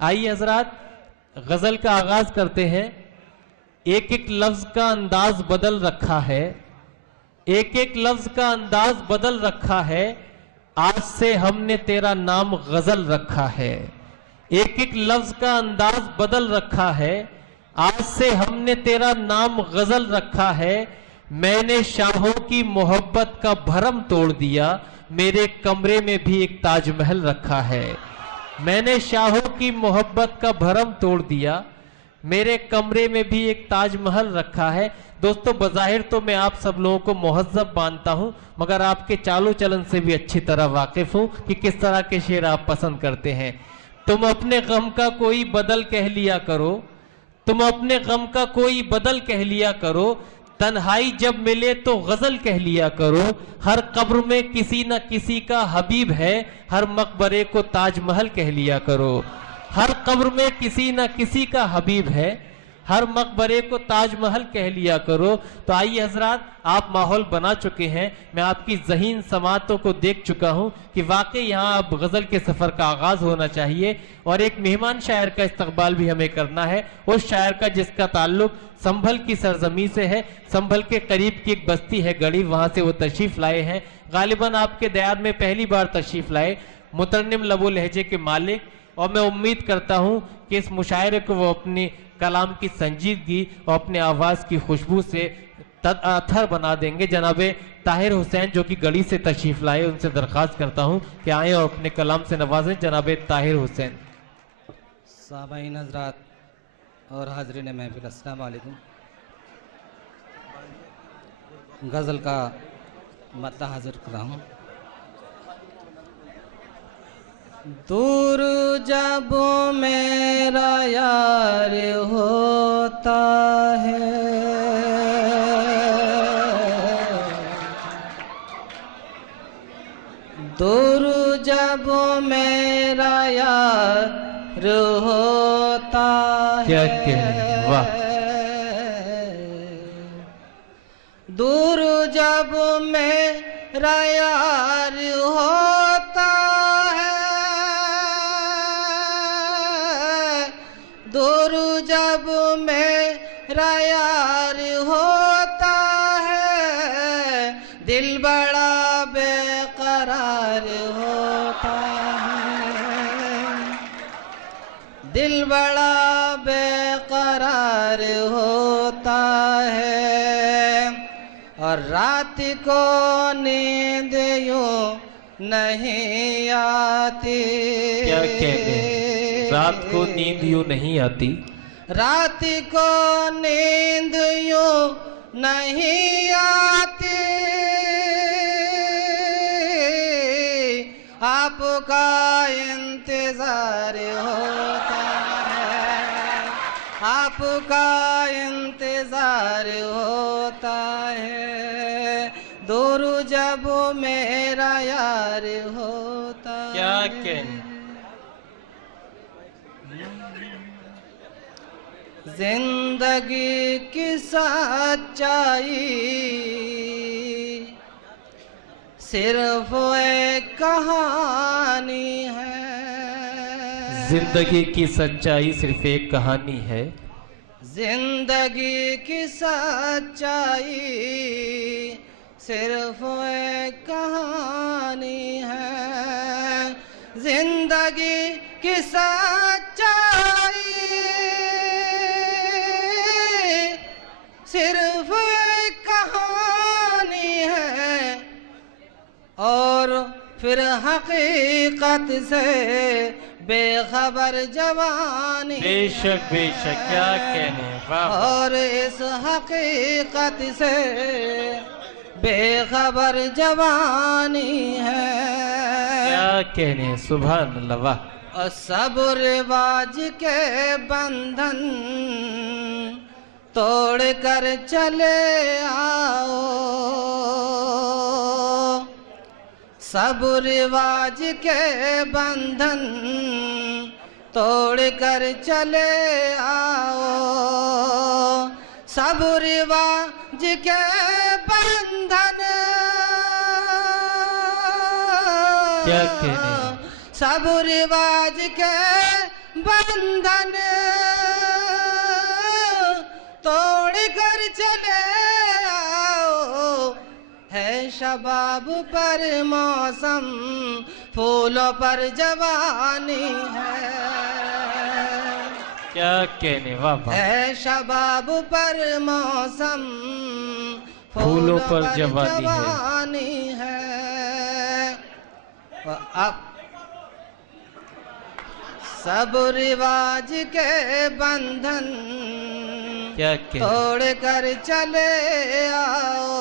आइए हजरात, गजल का आगाज करते हैं। एक एक लफ्ज का अंदाज बदल रखा है, एक एक लफ्ज का अंदाज बदल रखा है, आज से हमने तेरा नाम गजल रखा है। एक एक लफ्ज का अंदाज बदल रखा है, आज से हमने तेरा नाम गजल रखा है। मैंने शाहों की मोहब्बत का भरम तोड़ दिया, मेरे कमरे में भी एक ताजमहल रखा है। मैंने शाहों की मोहब्बत का भरम तोड़ दिया, मेरे कमरे में भी एक ताजमहल रखा है। दोस्तों, बज़ाहिर तो मैं आप सब लोगों को मुहज़्ज़ब मानता हूं, मगर आपके चालो चलन से भी अच्छी तरह वाकिफ हूं कि किस तरह के शेर आप पसंद करते हैं। तुम अपने गम का कोई बदल कह लिया करो, तुम अपने गम का कोई बदल कह लिया करो, तन्हाई जब मिले तो गजल कह लिया करो। हर कब्र में किसी न किसी का हबीब है, हर मकबरे को ताजमहल कह लिया करो। हर कब्र में किसी न किसी का हबीब है, हर मकबरे को ताजमहल कह लिया करो। तो आइए हजरात, आप माहौल बना चुके हैं, मैं आपकी ज़हीन समातों को देख चुका हूं कि वाकई यहाँ अब गजल के सफर का आगाज होना चाहिए और एक मेहमान शायर का इस्तकबाल भी हमें करना है। उस शायर का जिसका ताल्लुक संभल की सरजमी से है। संभल के करीब की एक बस्ती है गढ़ी, वहां से वो तशरीफ लाए हैं। गालिबन आपके दयार में पहली बार तशरीफ लाए, मुतरन्निम लबो लहजे के मालिक। और मैं उम्मीद करता हूं कि इस मुशायरे को वो अपनी कलाम की संजीदगी और अपने आवाज की खुशबू से अथर बना देंगे। जनाबे ताहिर हुसैन जो कि गढ़ी से तशरीफ लाए, उनसे दरख्वास्त करता हूं कि आए और अपने कलाम से नवाजें। जनाबे ताहिर हुसैन। साबाइन हजरात और हाजरीन महफिल, अस्सलाम वालेकुम। गज़ल का मतला हाजिर कर रहा हूँ। दूर जब मेरा यार होता है, दूर जब मेरा यार होता क्या है, वाह। दूर जब मेरा यार होता है, दूर जब मेरा यार होता है, दिल बड़ा बेकरार होता है, दिल बड़ा बेकरार होता है। और रात को नींद यूं नहीं आती, क्या कहते हैं, रात को नींद यूं नहीं आती, रात को नींद यूं नहीं आती, आपका इंतजार होता है, आपका इंतजार होता है, दूर जब मेरा यार होता है। क्या कहने। जिंदगी की सच्चाई सिर्फ एक कहानी है, जिंदगी की सच्चाई सिर्फ एक कहानी है, जिंदगी की सच्चाई सिर्फ एक कहानी है, जिंदगी की सच्चाई सिर्फ एक कहानी है, और फिर हकीकत से बेखबर जवानी। बेशक बेशक, क्या कहने, वाह। और इस हकीकत से बेखबर जवानी है, क्या कहने, सुभान अल्लाह, वाह। और सब रिवाज के बंधन तोड़ कर चले आओ, सब रिवाज के बंधन तोड़ कर चले आओ, सब रिवाज के बंधन, क्या कहने, सब रिवाज के बंधन तोड़ कर चले आओ, है शबाब पर मौसम, फूलों पर जवानी है। क्या कहने, वाह वाह। है शबाब पर मौसम, फूलों पर जवानी है। अब सब रिवाज के बंधन क्या तोड़ कर चले आओ,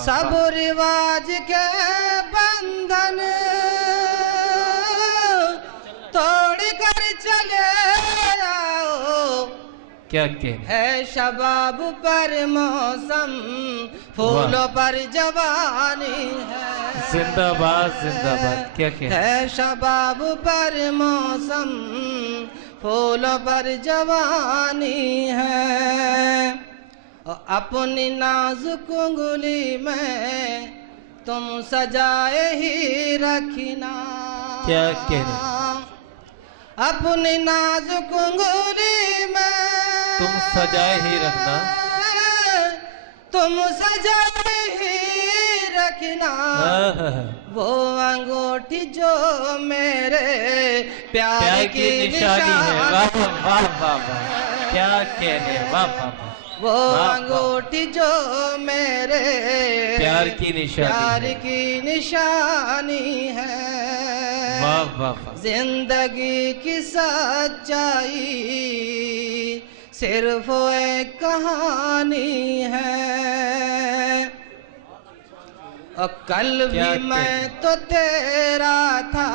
सब रिवाज के बंधन तोड़ कर चले आओ, क्या कहने, है शबाब पर मौसम, फूलों पर जवानी है। जिंदाबाद जिंदाबाद। क्या कहने, है शबाब पर मौसम, फूलों पर जवानी है। और अपनी नाजुक उंगली में तुम सजाए ही रखना। क्या कहने, अपनी नाजुक उंगली में तुम सजाए ही रखना, तुम सजाए ही रखना। वो अंगूठी जो मेरे प्यार की निशानी है। वाह वाह वाह वाह। क्या कहने, वाह वाह वाह। वो अंगूठी जो मेरे प्यार की निशानी है। वाह वाह वाह। जिंदगी की सच्चाई सिर्फ एक कहानी है। और कल भी मैं तो तेरा था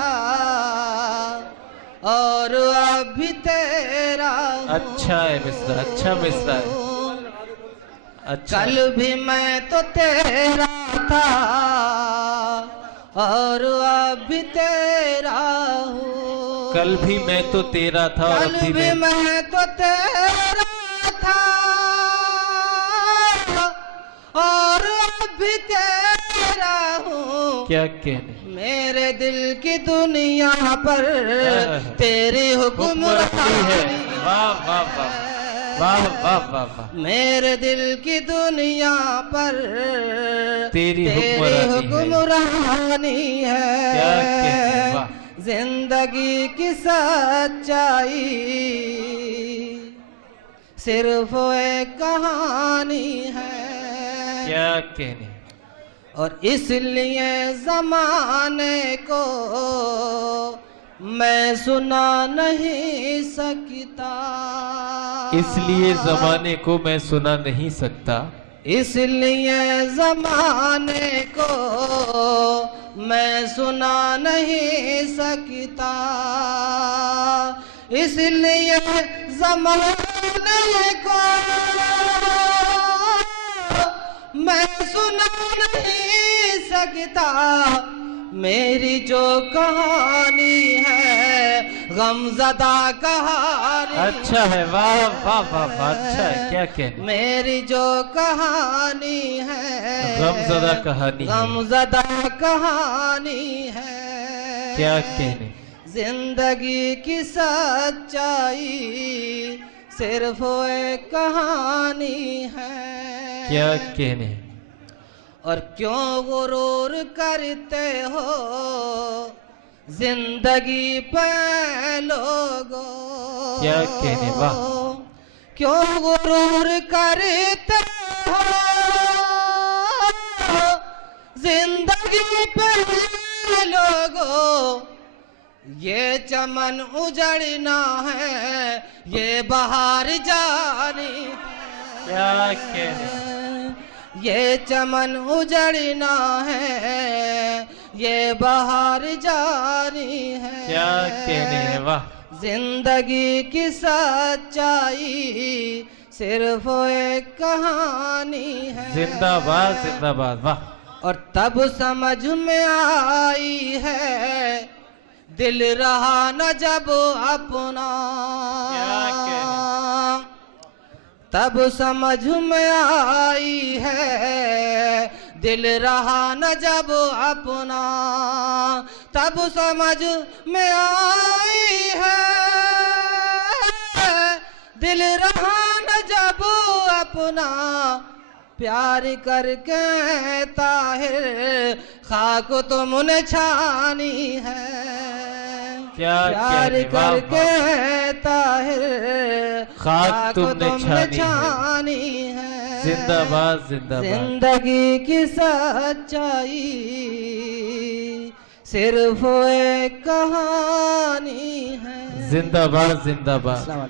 और अब भी तेरा हूँ। अच्छा है मिस्टर, अच्छा मिस्टर, अच्छा। कल भी मैं तो तेरा था और अब भी तेरा हूँ। कल भी मैं तो तेरा था, कल भी मैं तो तेरा था और अब भी तेरा हूँ। क्या कहने, मेरे दिल की दुनिया पर तेरी हुक्मरानी है। वाह वाह वाह वाह वाह वाह वाह। मेरे दिल की दुनिया पर तेरी हुक्मरानी है। क्या कहने, वाह। जिंदगी की सच्चाई सिर्फ एक कहानी है। क्या कहने, और इसलिए जमाने को मैं सुना नहीं सकता। इसलिए जमाने को मैं सुना नहीं सकता। इसलिए जमाने को मैं सुना नहीं सकता। इसलिए जमाने को मैं सुना नहीं सकता। मेरी जो कहानी है गमज़दा कहानी। अच्छा है, वाह वाह वाह वाह, अच्छा है। क्या कहने, मेरी जो कहानी है गमज़दा कहानी है। गमज़दा कहानी है। क्या कहने, जिंदगी की सच्चाई सिर्फ एक कहानी है। क्या कहने, और क्यों गुरूर करते हो जिंदगी पे लोगों। क्या कहने, वाह। क्यों गुरूर करते हो जिंदगी पे लोगों। ये चमन उजड़ना है, ये बहार जानी है। क्या कहने, ये चमन उजड़ना है, ये बहार जानी है। क्या कहने है, वाह। जिंदगी की सच्चाई सिर्फ एक कहानी है। जिंदाबाद जिंदाबाद, वाह। और तब समझ में आई है दिल रहा न जब अपना। तब समझ में आई है दिल रहा न जब अपना। तब समझ में आई है, दिल रहा न जब अपना प्यार करके ताहिर, खाक तुमने छानी है, प्यार करके ताहिर, खाक तुमने छानी है। जिंदाबाद जिंदाबाद। जिंदगी की सच्चाई सिर्फ एक कहानी है। जिंदाबाद जिंदाबाद।